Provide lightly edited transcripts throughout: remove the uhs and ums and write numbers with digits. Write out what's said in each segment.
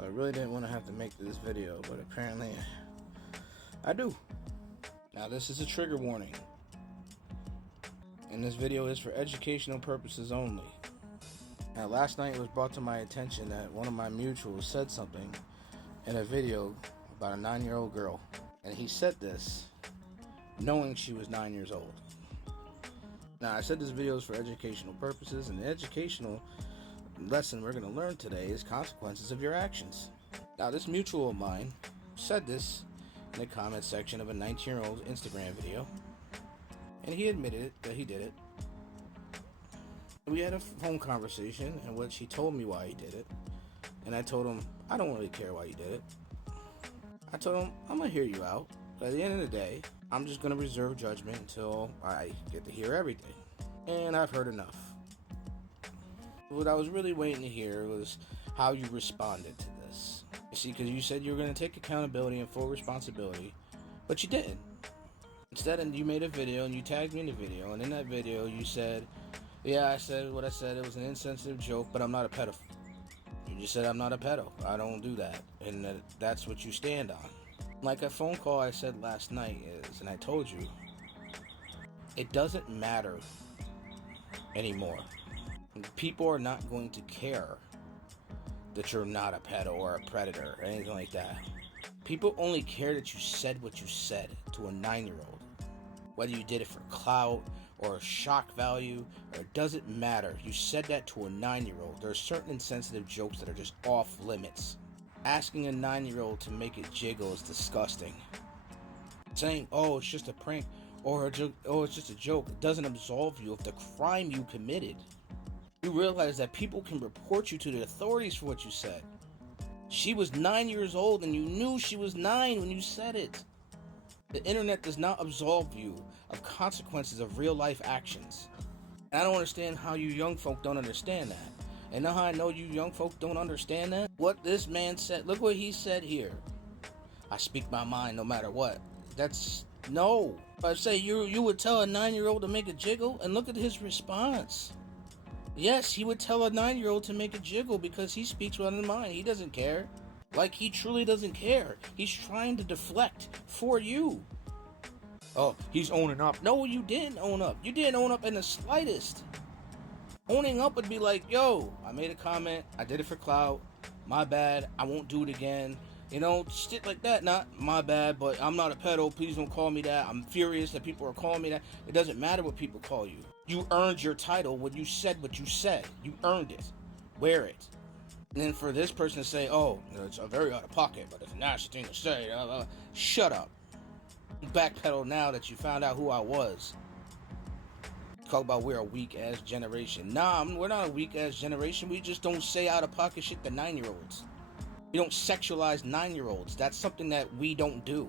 So I really didn't want to have to make this video, but apparently I do. Now this is a trigger warning, and this video is for educational purposes only. Now last night it was brought to my attention that one of my mutuals said something in a video about a 9-year-old girl, and he said this knowing she was 9 years old. Now I said this video is for educational purposes, and the educational lesson we're going to learn today is consequences of your actions. Now this mutual of mine said this in the comment section of a 19-year-old Instagram video, and he admitted it, that he did it. We had a phone conversation in which he told me why he did it, and I told him I don't really care why you did it. I told him I'm gonna hear you out, but at the end of the day I'm just gonna reserve judgment until I get to hear everything, and I've heard enough. What I was really waiting to hear was how you responded to this. You see, because you said you were going to take accountability and full responsibility, but you didn't. Instead, you made a video and you tagged me in the video, and in that video you said, yeah, I said what I said, it was an insensitive joke, but I'm not a pedophile. You just said I'm not a pedo. I don't do that, and that's what you stand on. Like a phone call I said last night is, and I told you, it doesn't matter anymore. People are not going to care that you're not a pedo or a predator or anything like that. People only care that you said what you said to a 9-year-old. Whether you did it for clout or shock value, or it doesn't matter. You said that to a 9-year-old. There are certain insensitive jokes that are just off limits. Asking a 9-year-old to make it jiggle is disgusting. Saying, oh, it's just a prank, or a joke, oh, it's just a joke, doesn't absolve you of the crime you committed. You realize that people can report you to the authorities for what you said. She was 9 years old and you knew she was 9 when you said it. The internet does not absolve you of consequences of real life actions. And I don't understand how you young folk don't understand that. And now how I know you young folk don't understand that? What this man said, look what he said here. I speak my mind no matter what. That's, no. I say you would tell a 9-year-old to make a jiggle, and look at his response. Yes, he would tell a 9-year-old to make a jiggle because he speaks with his mind. He doesn't care. Like, he truly doesn't care. He's trying to deflect for you. Oh, he's owning up. No, you didn't own up. You didn't own up in the slightest. Owning up would be like, yo, I made a comment. I did it for clout. My bad. I won't do it again. You know, shit like that. Not my bad, but I'm not a pedo. Please don't call me that. I'm furious that people are calling me that. It doesn't matter what people call you. You earned your title when you said what you said. You earned it. Wear it. And then for this person to say, oh, it's a very out of pocket, but it's a nasty thing to say. Shut up. Backpedal now that you found out who I was. Talk about we're a weak-ass generation. Nah, we're not a weak-ass generation. We just don't say out-of-pocket shit to 9-year-olds. We don't sexualize 9-year-olds. That's something that we don't do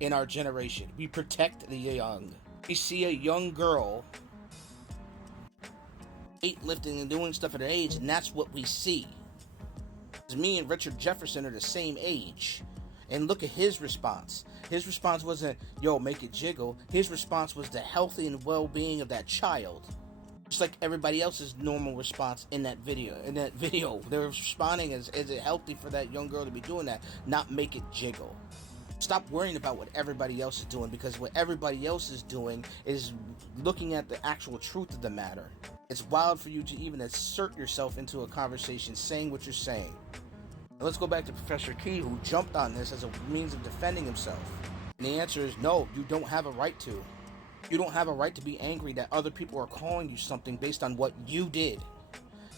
in our generation. We protect the young. We see a young girl weightlifting and doing stuff at her age, and that's what we see. Me and Richard Jefferson are the same age. And look at his response. His response wasn't, yo, make it jiggle. His response was the healthy and well-being of that child. Just like everybody else's normal response in that video. They're responding as, is it healthy for that young girl to be doing that? Not make it jiggle. Stop worrying about what everybody else is doing, because what everybody else is doing is looking at the actual truth of the matter. It's wild for you to even assert yourself into a conversation saying what you're saying. Now let's go back to Professor Key, who jumped on this as a means of defending himself. And the answer is no, you don't have a right to. You don't have a right to be angry that other people are calling you something based on what you did.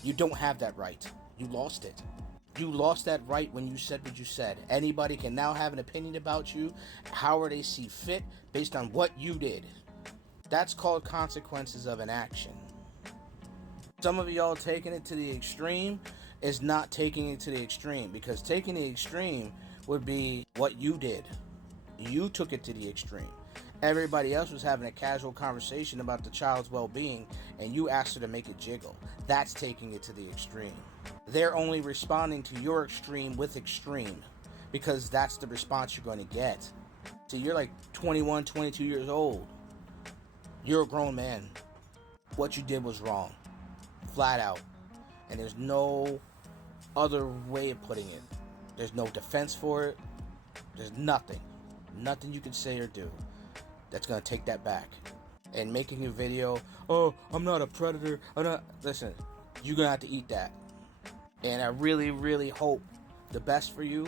You don't have that right. You lost it. You lost that right when you said what you said. Anybody can now have an opinion about you however they see fit based on what you did. That's called consequences of an action. Some of y'all taking it to the extreme is not taking it to the extreme, because taking the extreme would be what you did. You took it to the extreme. Everybody else was having a casual conversation about the child's well-being, and you asked her to make it jiggle. That's taking it to the extreme. They're only responding to your extreme with extreme, because that's the response you're going to get. So you're like 21, 22 years old. You're a grown man. What you did was wrong. Flat out. And there's no other way of putting it. There's no defense for it. There's nothing you can say or do that's gonna take that back. And making a video, oh, I'm not a predator, listen, you're gonna have to eat that. And I really, really hope the best for you,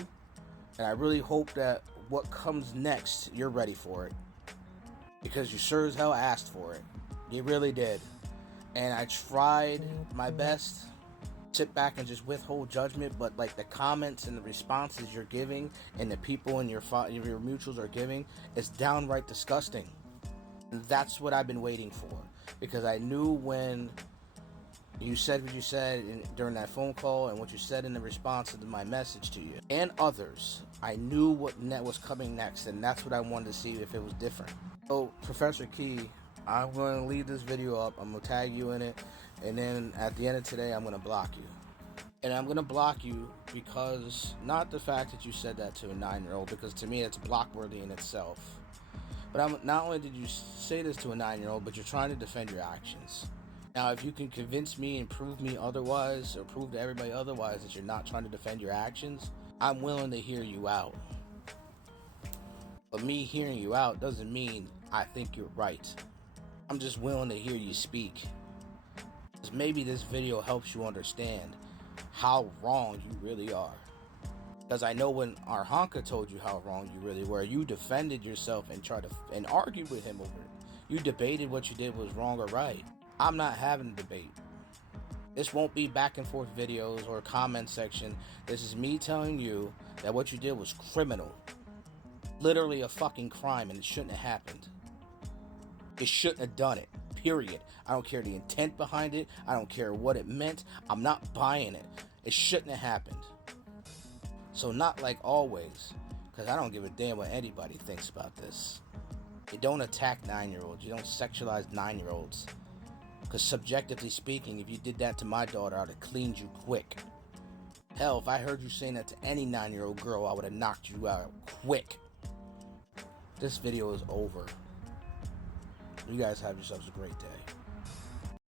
and I really hope that what comes next, you're ready for it. Because you sure as hell asked for it. You really did. And I tried my best, sit back and just withhold judgment, but like the comments and the responses you're giving and the people in your mutuals are giving is downright disgusting. And that's what I've been waiting for, because I knew when you said what you said during that phone call and what you said in the response to my message to you and others, I knew what was coming next, and that's what I wanted to see if it was different. So Professor Key, I'm going to leave this video up, I'm going to tag you in it, and then at the end of today I'm going to block you. And I'm going to block you because, not the fact that you said that to a 9-year-old, because to me it's block-worthy in itself. But not only did you say this to a 9-year-old, but you're trying to defend your actions. Now, if you can convince me and prove me otherwise, or prove to everybody otherwise that you're not trying to defend your actions, I'm willing to hear you out. But me hearing you out doesn't mean I think you're right. I'm just willing to hear you speak. Because maybe this video helps you understand how wrong you really are. Because I know when Arhanka told you how wrong you really were, you defended yourself and tried to and argued with him over it. You debated what you did was wrong or right. I'm not having a debate. This won't be back and forth videos or comment section. This is me telling you that what you did was criminal. Literally a fucking crime, and it shouldn't have happened. It shouldn't have done it. Period. I don't care the intent behind it. I don't care what it meant. I'm not buying it. It shouldn't have happened. So not like always, because I don't give a damn what anybody thinks about this. You don't attack 9-year-olds. You don't sexualize 9-year-olds. Because subjectively speaking, if you did that to my daughter, I would have cleaned you quick. Hell, if I heard you saying that to any 9-year-old girl, I would have knocked you out quick. This video is over. You guys have yourselves a great day.